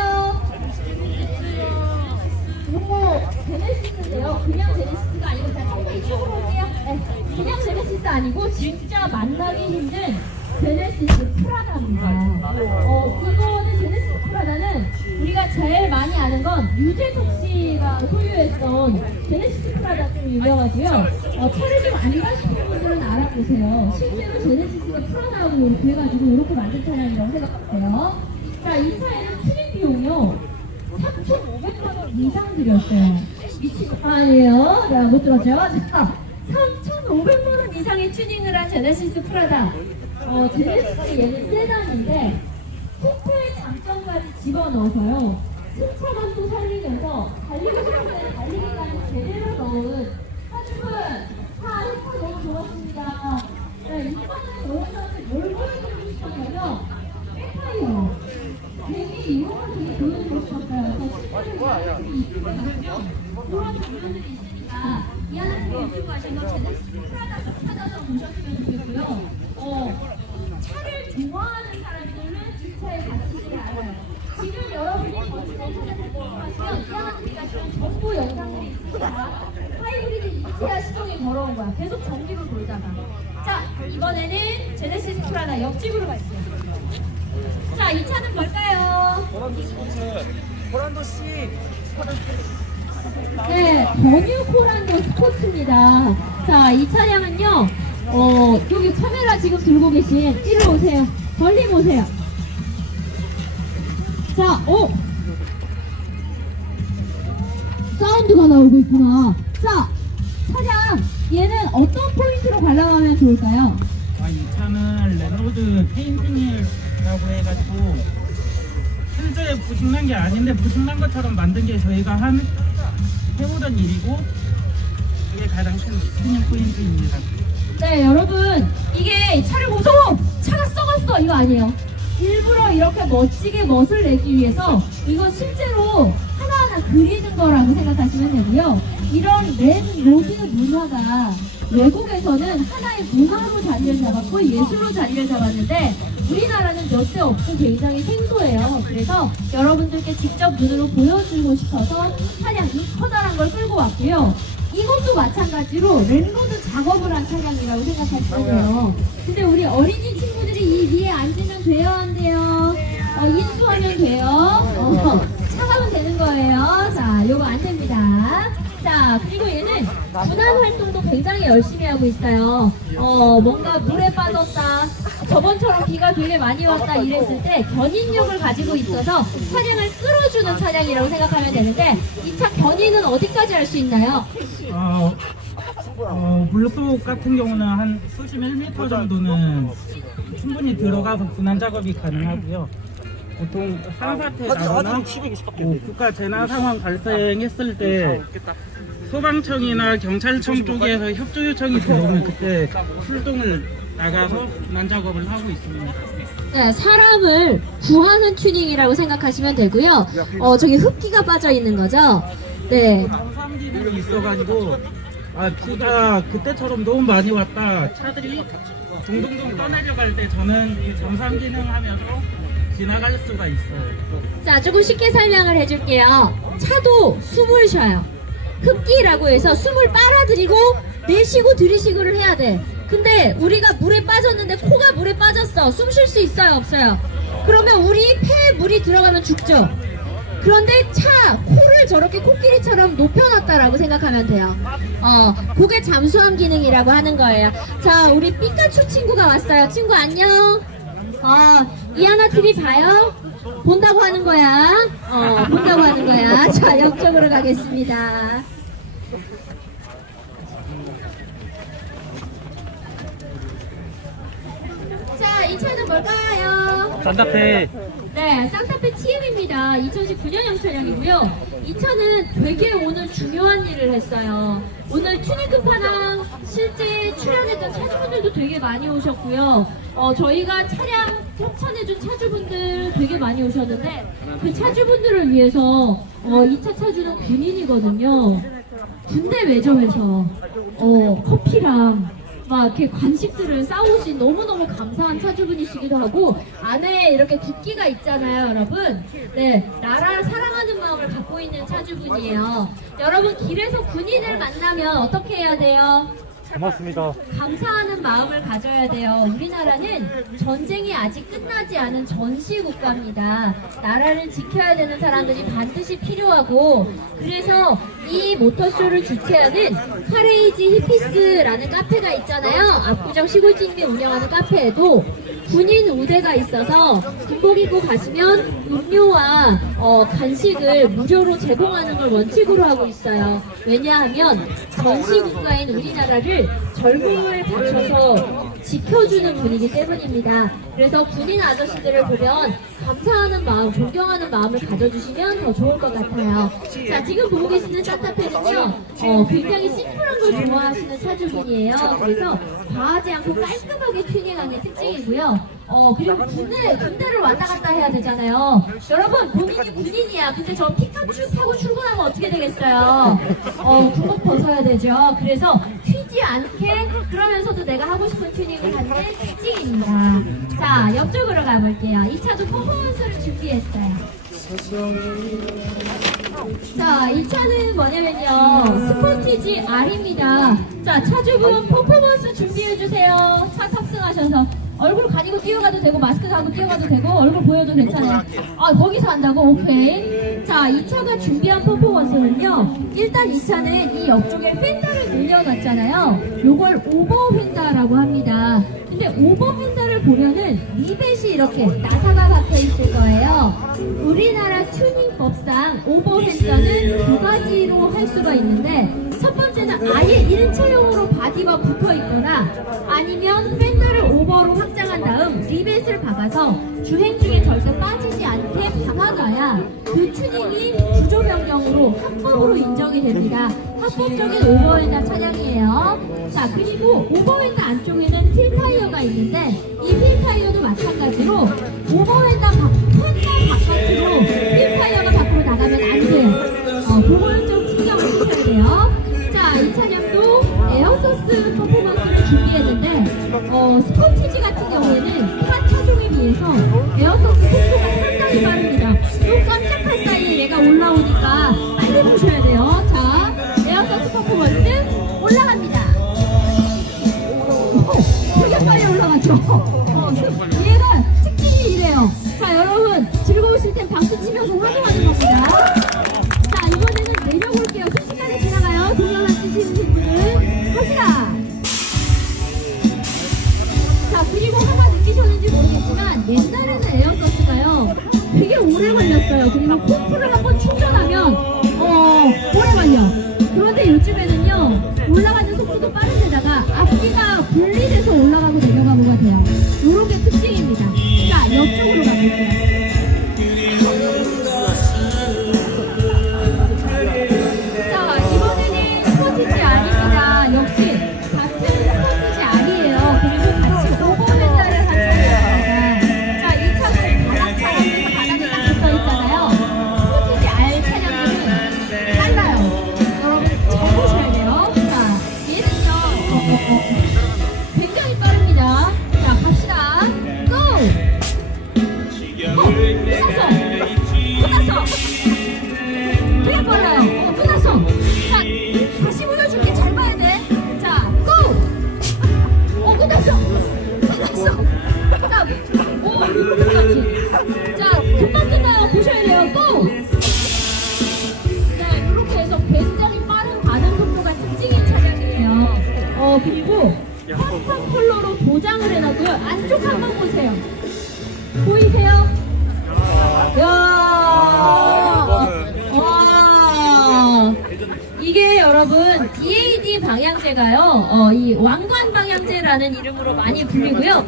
오, 제네시스인데요. 그냥 제네시스가 아니고, 자, 조금 이쪽으로 올게요. 네, 그냥 제네시스 아니고 진짜 만나기 힘든 제네시스 프라다입니다. 그거는 제네시스 프라다는 우리가 제일 많이 아는 건 유재석 씨가 소유했던 제네시스 프라다 좀 유명하고요. 차를 좀 안 가시는 분들은 알아보세요. 실제로 제네시스가 프라다하고 이렇게 해가지고 이렇게 만든 차량이라고 생각하세요. 자, 이 차에는 튜닝 비용이요. 3,500만원 이상 들였어요. 미친 거 아니에요? 내가 못 들었죠? 자, 3,500만원 이상의 튜닝을 한 제네시스 프라다. 제네시스 얘는 세단인데 쿠페의 장점까지 집어넣어서요. 승차감도 살리면서 달리고 싶을 때 달리기까지 제대로 넣은 하지만 차 너무 좋았습니다. 네, 이번에 여러분한테 뭘 보여드리고 싶었냐면 백파이어. 되게 이용을 되게 보여주고 싶었어요. 그래서 그런 장면들이 있으니까 이하나TV 유튜브 하시면 제네시스 프라다 좀 찾아서 보셨으면 좋겠고요. 차를 좋아하는 사람들은 이 차의 가치를 알아요. 지금 여러분이 거치는 차를 보시면 이하나TV가 지금 전부 영상들이 있습니다. 하이브리드 이티아 시동이 걸어온 거야. 계속 전기로 돌다가. 자, 이번에는 제네시스 프라다 옆집으로 갈게요. 자, 이 차는 뭘까요? 보란도 스포츠. 보란도 C. 네, 버뉴 코란도 스포츠입니다. 자, 이 차량은요, 여기 카메라 지금 들고 계신, 이리로 오세요. 멀리 보세요. 자, 사운드가 나오고 있구나. 자, 차량, 얘는 어떤 포인트로 관람하면 좋을까요? 이 차는 레노드 페인팅이라고 해가지고 실제 부식난 게 아닌데 부식난 것처럼 만든 게 저희가 해보던 일이고 이게 가장 큰 튜닝 포인트입니다. 네, 여러분, 이게 차를 보소! 차가 썩었어! 이거 아니에요. 일부러 이렇게 멋지게 멋을 내기 위해서 이건 실제로 하나하나 그리는 거라고 생각하시면 되고요. 이런 랜 로드 문화가 외국에서는 하나의 문화로 자리를 잡았고 예술로 자리를 잡았는데 우리나라는 몇 대 없고 굉장히 생소해요. 그래서 여러분들께 직접 눈으로 보여주고 싶어서 차량 이 커다란 걸 끌고 왔고요. 이것도 마찬가지로 랜로드 작업을 한 차량이라고 생각하시면 돼요. 근데 우리 어린이 친구들이 이 위에 앉으면 돼요, 안 돼요? 인수하면 돼요. 차가면 되는 거예요. 자, 요거 안 됩니다. 자, 그리고 얘는 분할 활동도 굉장히 열심히 하고 있어요. 뭔가 물에 빠졌다, 저번처럼 비가 되게 많이 왔다 이랬을 때 견인력을 가지고 있어서 차량을 끌어주는 차량이라고 생각하면 되는데 이 차 견인은 어디까지 할 수 있나요? 물속 같은 경우는 한 수십 1m 정도는 충분히 들어가서 분할 작업이 가능하고요. 보통 산사태 나거나 국가 재난 상황 발생했을 때 소방청이나 경찰청 쪽에서 협조 요청이 들어오면 그때 출동을 나가서 분할 작업을 하고 있습니다. 네, 사람을 구하는 튜닝이라고 생각하시면 되고요. 저기 흡기가 빠져 있는 거죠? 네. 잠수함 기능이 있어가지고 비가 그때처럼 너무 많이 왔다 차들이 둥둥둥 떠내려갈 때 저는 이 잠수함 기능하면서 지나갈 수가 있어요. 자, 조금 쉽게 설명을 해줄게요. 차도 숨을 쉬어요. 흡기라고 해서 숨을 빨아들이고 내쉬고 들이쉬고를 해야 돼. 근데 우리가 물에 빠졌는데 코가 물에 빠졌어. 숨 쉴 수 있어요, 없어요? 그러면 우리 폐에 물이 들어가면 죽죠. 그런데 차 코를 저렇게 코끼리처럼 높여놨다라고 생각하면 돼요. 그게 잠수함 기능이라고 하는 거예요. 자, 우리 피카츄 친구가 왔어요. 친구 안녕. 이하나 TV 봐요? 본다고 하는 거야. 본다고 하는 거야. 자, 옆쪽으로 가겠습니다. 자, 이 차는 뭘까요? 산타페. 네, 산타페 TM입니다. 2019년형 차량이고요. 이 차는 되게 오늘 중요한 일을 했어요. 오늘 튜닝 끝판왕 실제 출연했던 차주분들도 되게 많이 오셨고요. 저희가 차량 협찬해준 차주분들 되게 많이 오셨는데 그 차주분들을 위해서 이 차 차주는 군인이거든요. 군대 매점에서 커피랑 막 이렇게 간식들을 싸오신 너무너무 감사한 차주분이시기도 하고 안에 이렇게 국기가 있잖아요, 여러분. 네, 나라를 사랑하는 마음을 갖고 있는 차주분이에요. 여러분, 길에서 군인을 만나면 어떻게 해야 돼요? 고맙습니다. 감사하는 마음을 가져야 돼요. 우리나라는 전쟁이 아직 끝나지 않은 전시국가입니다. 나라를 지켜야 되는 사람들이 반드시 필요하고, 그래서 이 모터쇼를 주최하는 카레이지 히피스라는 카페가 있잖아요. 압구정 시골주민이 운영하는 카페에도 군인 우대가 있어서 군복 입고 가시면 음료와 간식을 무료로 제공하는 걸 원칙으로 하고 있어요. 왜냐하면 전시국가인 우리나라를 젊음을 바쳐서 지켜주는 분이기 때문입니다. 그래서 군인 아저씨들을 보면 감사하는 마음, 존경하는 마음을 가져주시면 더 좋을 것 같아요. 자, 지금 보고 계시는 산타페는요, 굉장히 심플한 걸 좋아하시는 차주분이에요. 그래서 과하지 않고 깔끔하게 튜닝하는 게 특징이고요. 그리고 군대를 왔다 갔다 해야 되잖아요. 여러분, 본인이 군인이야. 근데 저 피카츄 타고 출근하면 어떻게 되겠어요? 군복 벗어야 되죠. 그래서 튀지 않게 그러면서도 내가 하고 싶은 튜닝을 하는 게 특징입니다. 자, 옆쪽으로 가볼게요. 이 차도 퍼포먼스를 준비했어요. 자, 이 차는 뭐냐면요, 스포티지 R입니다. 자, 차주분 퍼포먼스 준비해주세요. 차 탑승하셔서 얼굴 가리고 뛰어가도 되고 마스크 하고 뛰어가도 되고 얼굴 보여도 괜찮아요. 거기서 한다고? 오케이. 자, 이 차가 준비한 퍼포먼스는요, 일단 이 차는 이 옆쪽에 펜더를 늘려놨잖아요. 요걸 오버 펜더라고 합니다. 근데 오버 펜더를 보면은 리벳이 이렇게 나사가 박혀있을 거예요. 우리나라 튜닝법상 오버 펜더는 두 가지로 할 수가 있는데, 첫 번째는 아예 일체형으로 바디가 붙어있거나 아니면 펜더를 오버로 확장한 다음 리벳을 박아서 주행 중에 절대 빠지지 않게 박아 나와줘야 그 튜닝이 구조 변경으로 합법으로 인정이 됩니다. 합법적인 오버핸드 차량이에요. 자, 그리고 오버핸드 안쪽에는 휠 타이어가 있는데 이 휠 타이어도 마찬가지로 오버핸드 바깥으로 휠 타이어가 밖으로 나가면 안 돼요. 그걸 좀 신경을 쓰셔야 돼요. 자, 이 차량도 에어서스 퍼포먼스를 준비했는데 스포티지 같은 경우에는 타 차종에 비해서 에어서스 속도가 상당히 빠릅니다. 또 깜짝할 사이에 얘가 올라오니까 빨리 보셔야 돼요. 자, 에어서스 퍼포먼스 올라갑니다. 되게 빨리 올라갔죠? 얘가 특징이 이래요. 자, 여러분 즐거우실 땐 박수 치면서 환호하는 겁니다. 자, 이번에는 내려볼게요. 순식간에 지나가요. 동영상 찍으시는 분들은 하시라. 자, 그리고 하나 느끼셨는지 모르겠지만 옛날에는 에어서스가요 되게 오래 걸렸어요. 그리고 펌프를 한번 충전하면 오래 걸려. 그런데 요즘에는요 올라가는 속도도 빠른데다가 앞뒤가 분리돼서 올라가고 내려가고가 돼요. 이런 게 특징입니다. 자, 옆쪽으로 가볼게요. 자, 이번에는 스포티지 아닙니다. 역시 같은 스포티지 아니에요. 그리고 같이 오버핸드를 한 차량입니다. 자, 이 차는 바닥차량에서 바닥에 딱 붙어있잖아요. 스포티지 R 차량들은 빨라요. 여러분 잘 보셔야 돼요. 자, 얘는요 굉장히 빠릅니다. 자, 갑시다. 고! 끝났어. 되게 빨라요. 끝났어. 자, 다시 보여줄게. 잘 봐야 돼. 자, 고! 끝났어. 자, 이렇게까지. 자, 금방 끝나요. 보셔야 돼요. 고! 자, 이렇게 해서 굉장히 빠른 반응 속도가 특징인 차량이에요. 그리고 커스텀 컬러로 도장을 해놨고요. 안쪽 한번 보세요. 보이세요? 와, 이게 여러분 DAD 방향제가요 이 왕관 방향제라는 이름으로 많이 불리고요.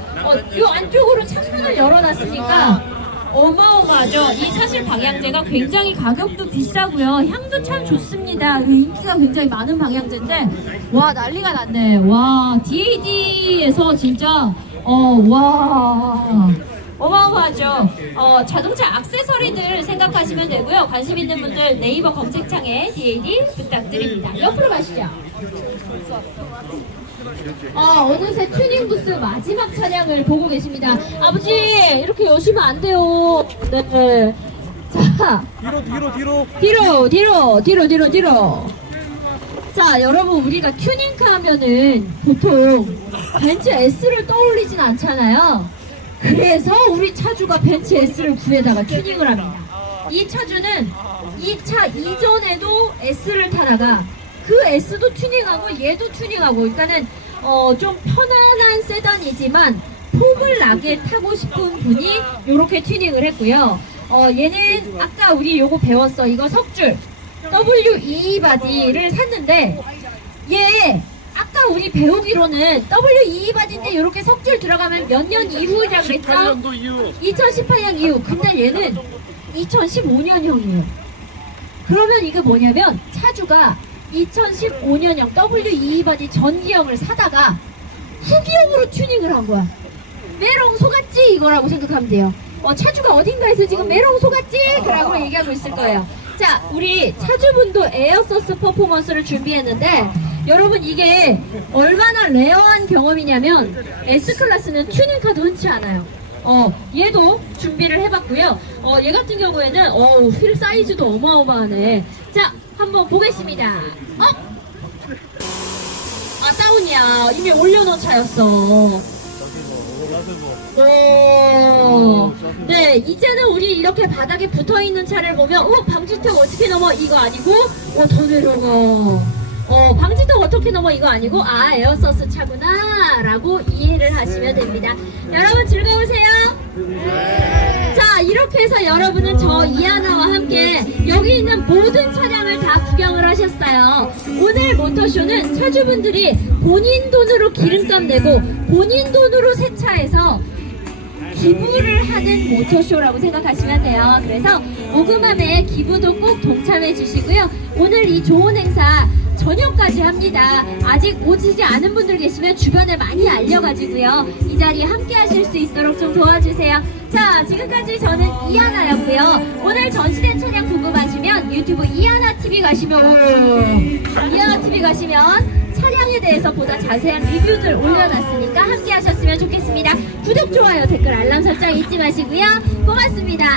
이 안쪽으로 창문을 열어놨으니까 어마어마하죠. 이 사실 방향제가 굉장히 가격도 비싸고요, 향도 참 좋습니다. 인기가 굉장히 많은 방향제인데 와, 난리가 났네. 와, DAD에서 진짜 와 어마어마하죠. 자동차 액세서리들 생각하시면 되고요. 관심 있는 분들 네이버 검색창에 DAD 부탁드립니다. 옆으로 가시죠. 어느새 튜닝 부스 마지막 차량을 보고 계십니다. 아버지, 이렇게 여시면 안 돼요. 네. 자, 뒤로. 자, 여러분, 우리가 튜닝카 하면은 보통 벤츠 S를 떠올리진 않잖아요. 그래서 우리 차주가 벤츠 S를 구해다가 튜닝을 합니다. 이 차주는 이 차 이전에도 S를 타다가 그 S도 튜닝하고 얘도 튜닝하고, 그러니까는 좀 편안한 세단이지만 폭을 나게 타고 싶은 분이 이렇게 튜닝을 했고요. 얘는 아까 우리 요거 배웠어. 이거 석줄 WE 바디를 샀는데, 얘 아까 우리 배우기로는 WE 바디인데 이렇게 석줄 들어가면 몇 년 이후이라고 그랬죠? 2018년 이후. 근데 얘는 2015년형이에요. 그러면 이게 뭐냐면 차주가 2015년형 WE 바디 전기형을 사다가 후기형으로 튜닝을 한 거야. 메롱 속았지? 이거라고 생각하면 돼요. 차주가 어딘가에서 지금 메롱 속았지? 라고 얘기하고 있을 거예요. 자, 우리 차주분도 에어서스 퍼포먼스를 준비했는데, 여러분 이게 얼마나 레어한 경험이냐면 S클래스는 튜닝카도 흔치 않아요. 얘도 준비를 해봤고요. 얘 같은 경우에는 휠 사이즈도 어마어마하네. 자, 한번 보겠습니다. 다운이야. 이미 올려놓은 차였어. 네, 이제는 우리 이렇게 바닥에 붙어있는 차를 보면 방지턱 어떻게 넘어? 이거 아니고 더 내려가. 방지턱 어떻게 넘어? 이거 아니고 에어서스 차구나 라고 이해를 하시면 됩니다. 여러분 즐거우세요? 네. 자, 이렇게 해서 여러분은 저 이하나와 함께 여기 있는 모든 차량을 다 구경을 하셨어요. 오늘 모터쇼는 차주분들이 본인 돈으로 기름값 내고 본인 돈으로 세차해서 기부를 하는 모터쇼라고 생각하시면 돼요. 그래서 모금함에 기부도 꼭 동참해 주시고요. 오늘 이 좋은 행사 저녁까지 합니다. 아직 오시지 않은 분들 계시면 주변에 많이 알려가지고요. 이 자리에 함께 하실 수 있도록 좀 도와주세요. 자, 지금까지 저는 이하나였고요. 오늘 전시된 차량 궁금하시면 유튜브 이하나TV 가시면 이하나TV 가시면 차량에 대해서 보다 자세한 리뷰들 올려놨으니까 함께 하셨으면 좋겠습니다. 구독, 좋아요, 댓글, 알람 설정 잊지 마시고요. 고맙습니다.